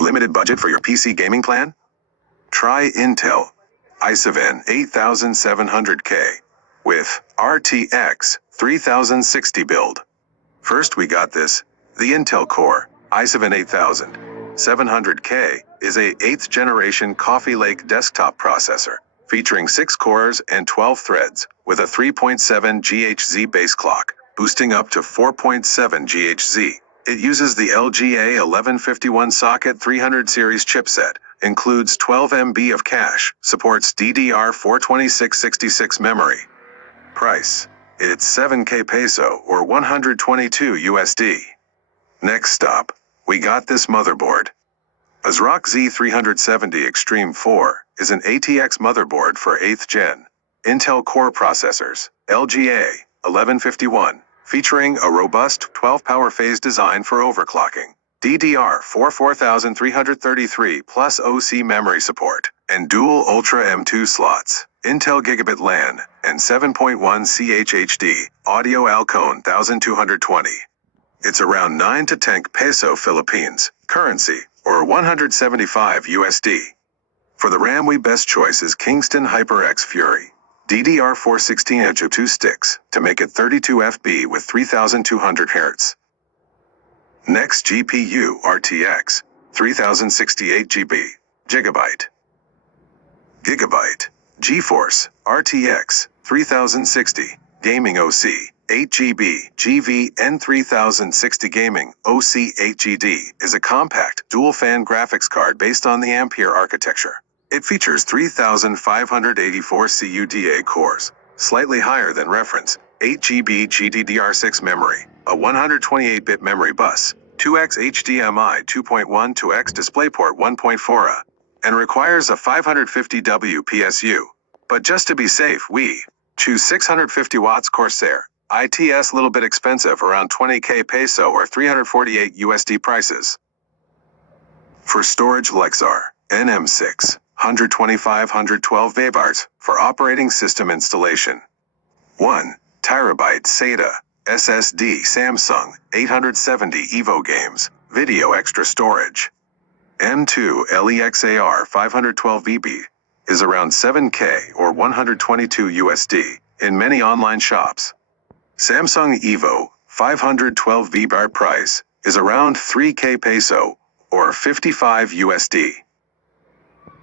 Limited budget for your PC gaming plan? Try Intel i7 8700K with RTX 3060 build. First we got this, the Intel Core i7 8700K is a 8th generation Coffee Lake desktop processor featuring 6 cores and 12 threads with a 3.7 GHz base clock, boosting up to 4.7 GHz. It uses the LGA 1151 socket 300 series chipset, includes 12 MB of cache, supports DDR4 2666 memory. Price: it's 7K peso or 122 USD. Next stop, we got this motherboard. ASRock Z370 Extreme 4 is an ATX motherboard for 8th gen Intel Core processors, LGA 1151, featuring a robust 12-power phase design for overclocking, DDR4 4333 plus OC memory support, and dual Ultra M2 slots, Intel Gigabit LAN, and 7.1 CHHD, Audio Alcone 1220. It's around 9 to 10 peso Philippines, currency, or 175 USD. For the RAM, we best choice is Kingston HyperX Fury, DDR4 16-inch of 2 sticks to make it 32 FB with 3200 Hz. Next GPU RTX 3068 GB, gigabyte. GeForce RTX 3060, Gaming OC 8 GB GV N3060 Gaming OC 8 GD is a compact dual-fan graphics card based on the Ampere architecture. It features 3,584 CUDA cores, slightly higher than reference, 8 GB GDDR6 memory, a 128-bit memory bus, 2x HDMI 2.1 to X DisplayPort 1.4a, and requires a 550W PSU. But just to be safe, we choose 650 watts Corsair ITS, little bit expensive, around 20K peso or 348 USD prices. For storage, Lexar NM6 125/112 VBars for operating system installation. 1 terabyte SATA SSD Samsung 870 Evo Games video extra storage. M2 LEXAR 512 VB is around 7K or 122 USD in many online shops. Samsung Evo 512 VBAR price is around 3K peso or 55 USD.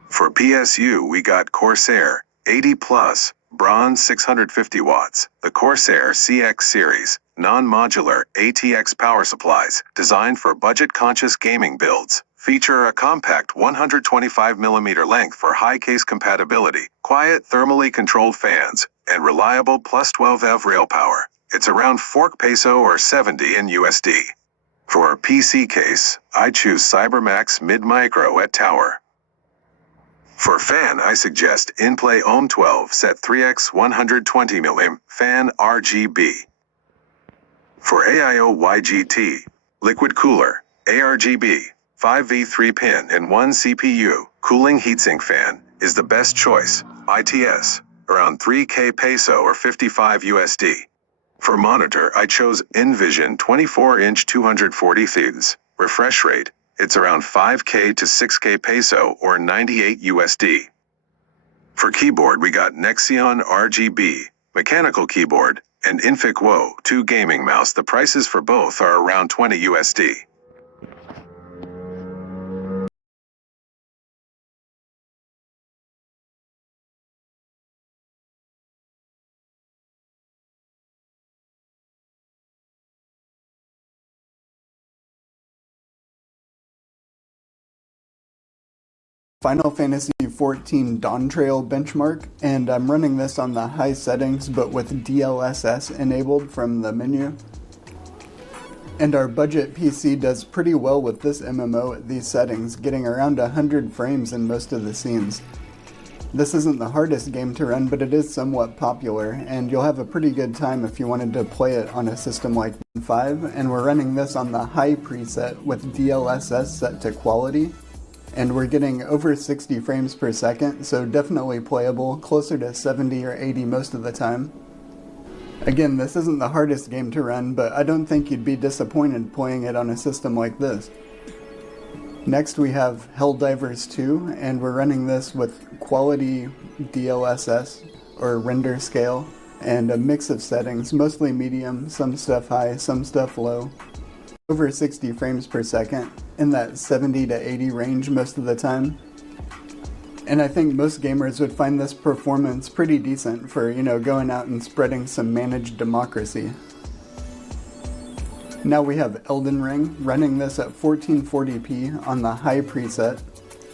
For PSU, we got Corsair 80 Plus Bronze 650 watts, the Corsair CX series, non-modular ATX power supplies designed for budget-conscious gaming builds. Feature a compact 125mm length for high case compatibility, quiet thermally controlled fans, and reliable plus 12 EV rail power. It's around 4 peso or 70 in USD. For a PC case, I choose CyberMax Mid-Micro at Tower. For fan, I suggest InPlay Ohm 12 Set 3x 120mm fan RGB. For AIO YGT, liquid cooler, ARGB, 5V3 pin and 1 CPU, cooling heatsink fan is the best choice, ITS, around 3K peso or 55 USD. For monitor, I chose Envision 24-inch 240 Hz, refresh rate, it's around 5K to 6K peso or 98 USD. For keyboard, we got Nexion RGB, mechanical keyboard, and Infic Wo 2 gaming mouse. The prices for both are around 20 USD. Final Fantasy XIV Dawn Trail benchmark, and I'm running this on the high settings but with DLSS enabled from the menu. And our budget PC does pretty well with this MMO at these settings, getting around 100 frames in most of the scenes. This isn't the hardest game to run, but it is somewhat popular, and you'll have a pretty good time if you wanted to play it on a system like 5, and we're running this on the high preset with DLSS set to quality. And we're getting over 60 frames per second, so definitely playable, closer to 70 or 80 most of the time. Again, this isn't the hardest game to run, but I don't think you'd be disappointed playing it on a system like this. Next we have Helldivers 2, and we're running this with quality DLSS, or render scale, and a mix of settings, mostly medium, some stuff high, some stuff low. Over 60 frames per second, in that 70 to 80 range most of the time. And I think most gamers would find this performance pretty decent for, going out and spreading some managed democracy. Now we have Elden Ring, running this at 1440p on the high preset,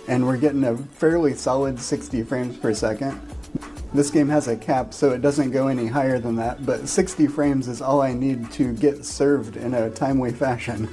and we're getting a fairly solid 60 frames per second. This game has a cap, so it doesn't go any higher than that, but 60 frames is all I need to get served in a timely fashion.